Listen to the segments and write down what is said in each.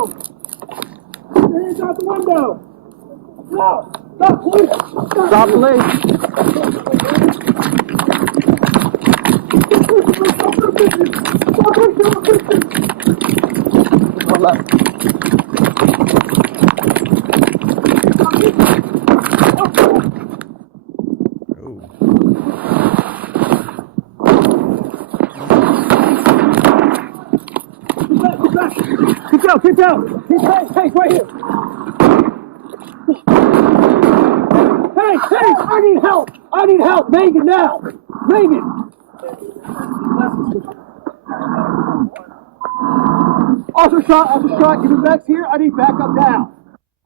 Hands out the window! No! Stop, please! Stop, please! One left. Get down! Hey, right here! Hey! I need help! I need help! Megan, now! Megan! Officer shot, give me back here. I need backup now.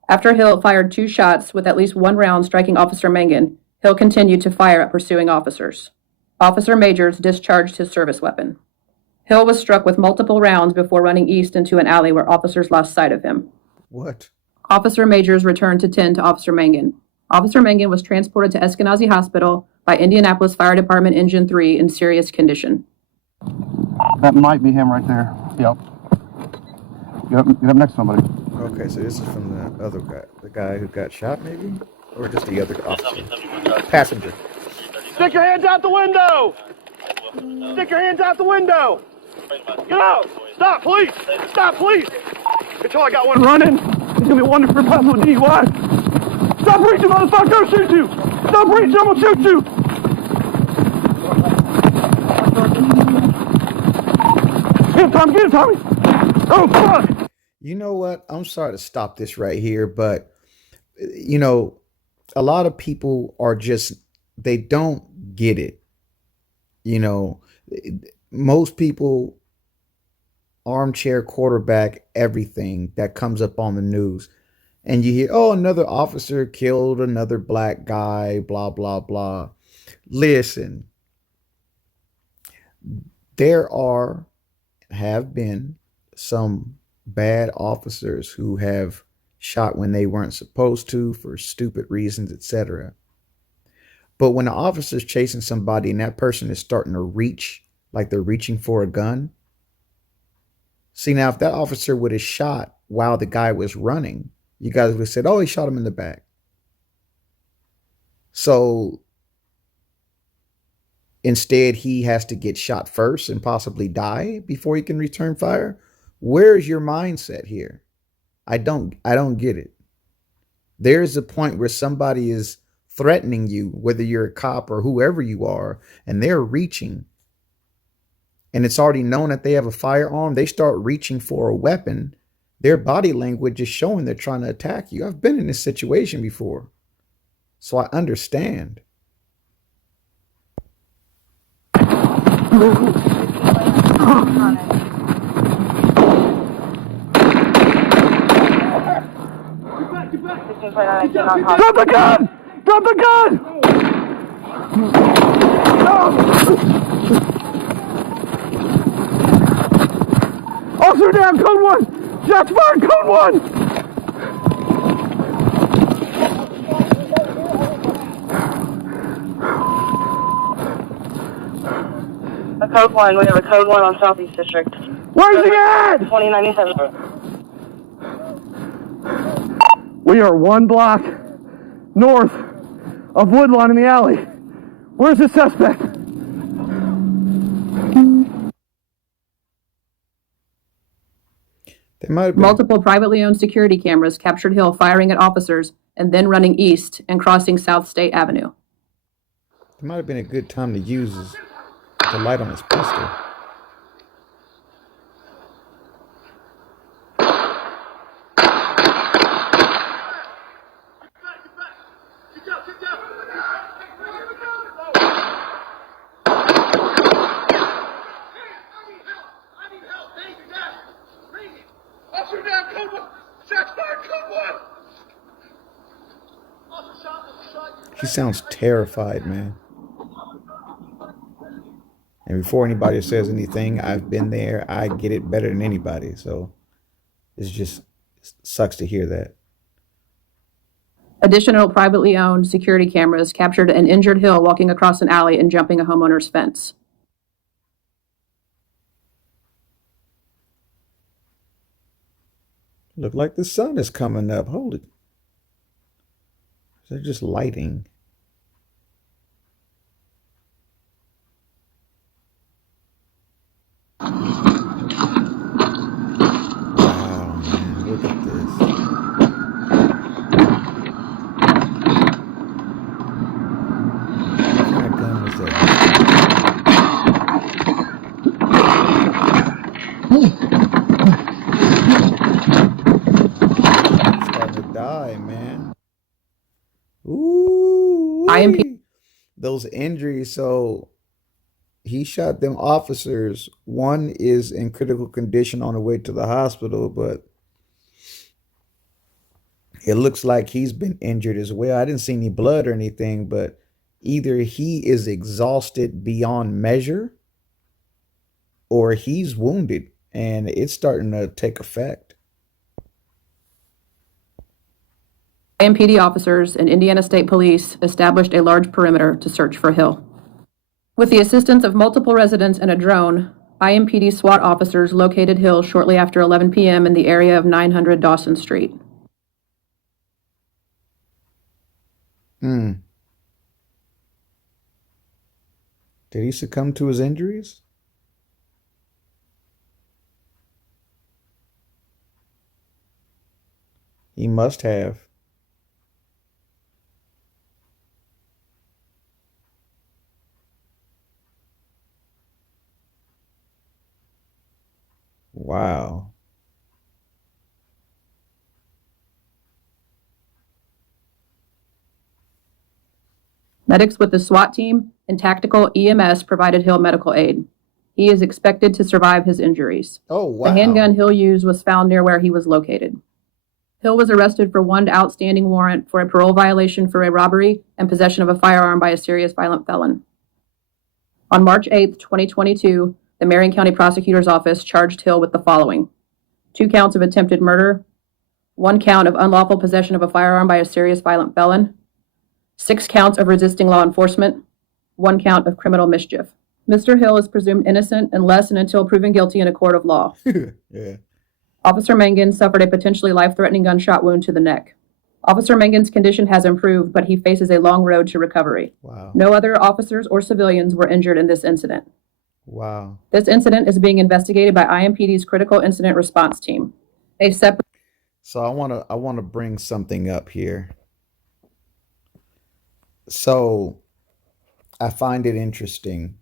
After Hill fired 2 shots with at least 1 round striking Officer Mangan, Hill continued to fire at pursuing officers. Officer Majors discharged his service weapon. Hill was struck with multiple rounds before running east into an alley where officers lost sight of him. What? Officer Majors returned to tend to Officer Mangan. Officer Mangan was transported to Eskenazi Hospital by Indianapolis Fire Department Engine 3 in serious condition. That might be him right there. Yep. Get up next to somebody. Okay, so this is from the other guy. The guy who got shot, maybe? Or just the other officer? Passenger. Stick your hands out the window! Stick your hands out the window! Get out! Stop, please! Stop, please! Until I got one running. He's gonna be one for possible DUI. Stop reaching, motherfucker! I'll shoot you! Stop reaching, I'm gonna shoot you! Get him, Tommy! Oh, fuck! You know what? I'm sorry to stop this right here, but, you know, a lot of people are just, they don't get it. You know, most people armchair quarterback everything that comes up on the news. And you hear, oh, another officer killed another black guy, blah, blah, blah. Listen, there have been some bad officers who have shot when they weren't supposed to for stupid reasons, etc. But when an officer is chasing somebody and that person is starting to reach, like they're reaching for a gun. See, now, if that officer would have shot while the guy was running, you guys would have said, oh, he shot him in the back. So instead, he has to get shot first and possibly die before he can return fire. Where's your mindset here? I don't get it. There's a point where somebody is threatening you, whether you're a cop or whoever you are, and they're reaching. And it's already known that they have a firearm. They start reaching for a weapon. Their body language is showing they're trying to attack you. I've been in this situation before, so I understand. Drop the gun! Drop the gun! Officer down, code 1! Shots fired, code 1! A code 1, we have a code 1 on Southeast District. Where's he at? 2097. We are 1 block north of Woodlawn in the alley. Where's the suspect? There might have been Multiple privately owned security cameras captured Hill firing at officers and then running east and crossing South State Avenue. There might have been a good time to use the light on his pistol. He sounds terrified, man. And before anybody says anything, I've been there. I get it better than anybody. So it sucks to hear that. Additional privately owned security cameras captured an injured Hill walking across an alley and jumping a homeowner's fence. Look like the sun is coming up. Hold it. They're just lighting. Wow, man, look at this. What kind of gun was that? He's starting to die, man. Ooh, IMP those injuries. So he shot them officers. One is in critical condition on the way to the hospital, but it looks like he's been injured as well. I didn't see any blood or anything, but either he is exhausted beyond measure or he's wounded and it's starting to take effect. IMPD officers and Indiana State Police established a large perimeter to search for Hill. With the assistance of multiple residents and a drone, IMPD SWAT officers located Hill shortly after 11 p.m. in the area of 900 Dawson Street. Did he succumb to his injuries? He must have. Wow. Medics with the SWAT team and tactical EMS provided Hill medical aid. He is expected to survive his injuries. Oh, wow. The handgun Hill used was found near where he was located. Hill was arrested for one outstanding warrant for a parole violation for a robbery and possession of a firearm by a serious violent felon. On March 8, 2022, the Marion County Prosecutor's Office charged Hill with the following: 2 counts of attempted murder, 1 count of unlawful possession of a firearm by a serious violent felon, 6 counts of resisting law enforcement, 1 count of criminal mischief. Mr. Hill is presumed innocent unless and until proven guilty in a court of law. Yeah. Officer Mangan suffered a potentially life-threatening gunshot wound to the neck. Officer Mangan's condition has improved, but he faces a long road to recovery. Wow. No other officers or civilians were injured in this incident. Wow. This incident is being investigated by IMPD's Critical Incident Response Team. A separate So I want to bring something up here. So I find it interesting.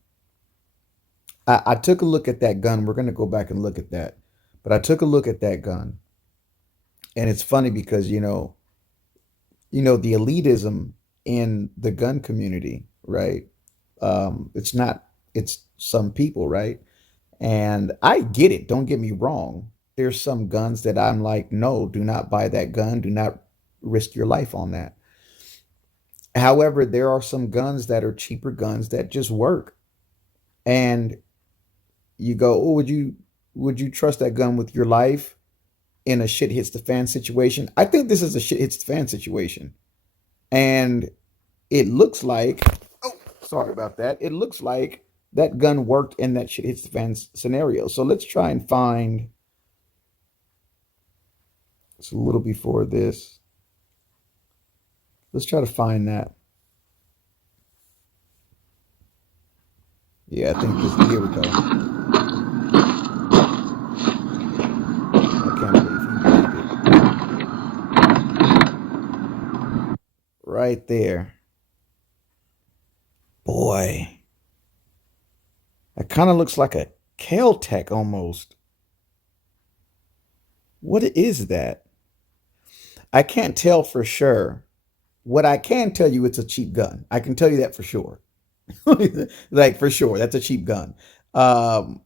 I took a look at that gun. We're going to go back and look at that. But I took a look at that gun. And it's funny because, the elitism in the gun community, right? It's some people, right? And I get it. Don't get me wrong. There's some guns that I'm like, no, do not buy that gun. Do not risk your life on that. However, there are some guns that are cheaper guns that just work. And you go, oh, would you trust that gun with your life in a shit hits the fan situation? I think this is a shit hits the fan situation. And it looks like, oh, sorry about that. It looks like that gun worked in that shit hits the fan scenario. So let's try and find, it's a little before this. Let's try to find that. Yeah, I think this, here we go. I can't believe he did it. Right there. Boy. That kind of looks like a Kel-Tec almost. What is that? I can't tell for sure. What I can tell you, it's a cheap gun. I can tell you that for sure. Like for sure, that's a cheap gun. And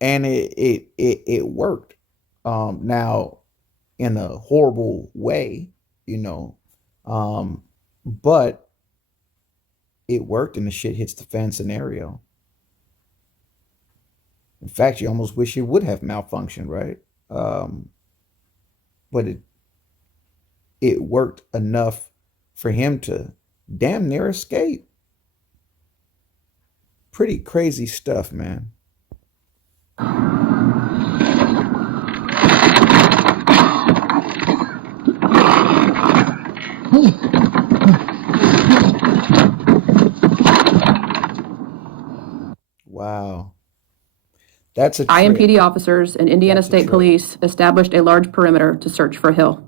it worked. Now in a horrible way, but it worked in the shit hits the fan scenario. In fact, you almost wish it would have malfunctioned, right? But it worked enough for him to damn near escape. Pretty crazy stuff, man. That's a trick. IMPD officers and Indiana That's a State trick. Police established a large perimeter to search for Hill.